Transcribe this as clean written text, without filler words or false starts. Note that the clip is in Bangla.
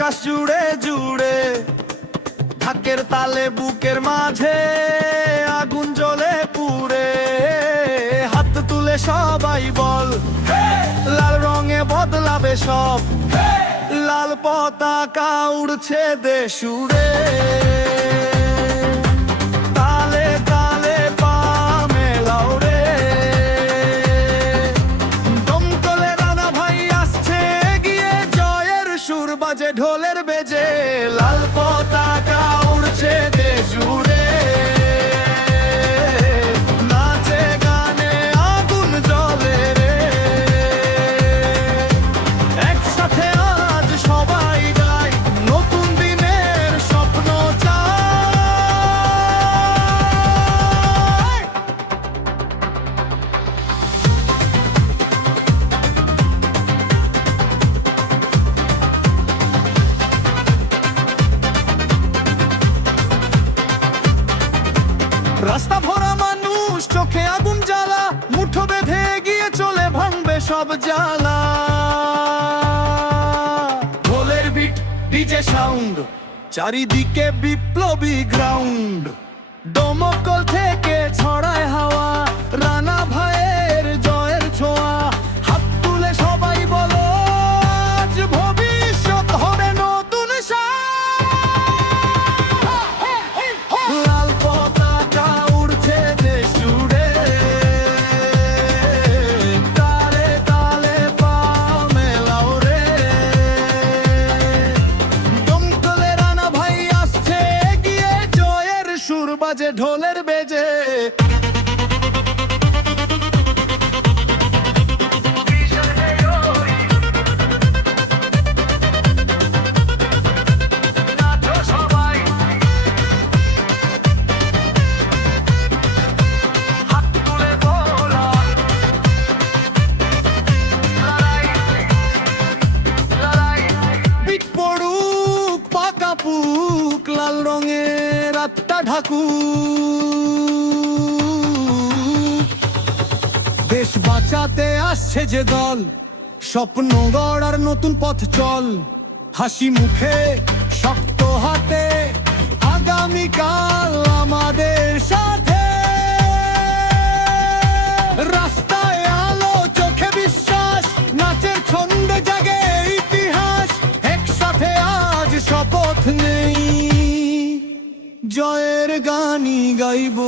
আকাশ জুড়ে জুড়ে, ঢাকের তালে বুকের মাঝে আগুন জ্বলে পুড়ে। হাত তুলে সবাই বল, লাল রঙে বদলাবে সব, লাল পতাকা উড়ছে দেশ উড়ে। তালে তালে পা মেলাও রে, দমকলে রানা ভাই আসছে এগিয়ে, জয়ের সুর বাজে ঢোলের বেজে, লাল পতাকা উড়ছে দেশ উড়ে। নাচে গানে আগুন জ্বলে রে, একসাথে আজ সবাই গাই, নতুন দিনের স্বপ্ন চাই। রাস্তা ভরা মানুষ, চোখে আগুন জ্বালা, মুঠো বেঁধে এগিয়ে চলে, ভাঙবে সব জ্বালা। ঢোলের বিট, ডিজে সাউন্ড, চারিদিকে বিপ্লবী গ্রাউন্ড। দমকল থেকে ছড়ায় হাওয়া, রানা ভাইয়ের জয়ের ছোঁয়া। হাত তুলে সবাই বলো, আজ ভবিষ্যৎ হবে নতুন লাল পতাকা উড়ছে দেশ জুড়ে। তালে তালে পা মেলাও রে, দমকলে রানা ভাই আসছে এগিয়ে, জয়ের সুর বাজে ঢোলের বেজে। পিঠ পড়ুক পাকা পুক, লাল রঙের আত্মা ঢাকুক। দেশ বাঁচাতে আসছে যে দল, স্বপ্ন গড়ার নতুন পথ চল। হাসি মুখে শক্ত হাতে, আগামীকাল আমাদের সাথে। রাস্তায় আলো, চোখে বিশ্বাস, নাচের ছন্দে জাগে ইতিহাস। একসাথে আজ শপথ নেই, জয়ের গানই গাইবো।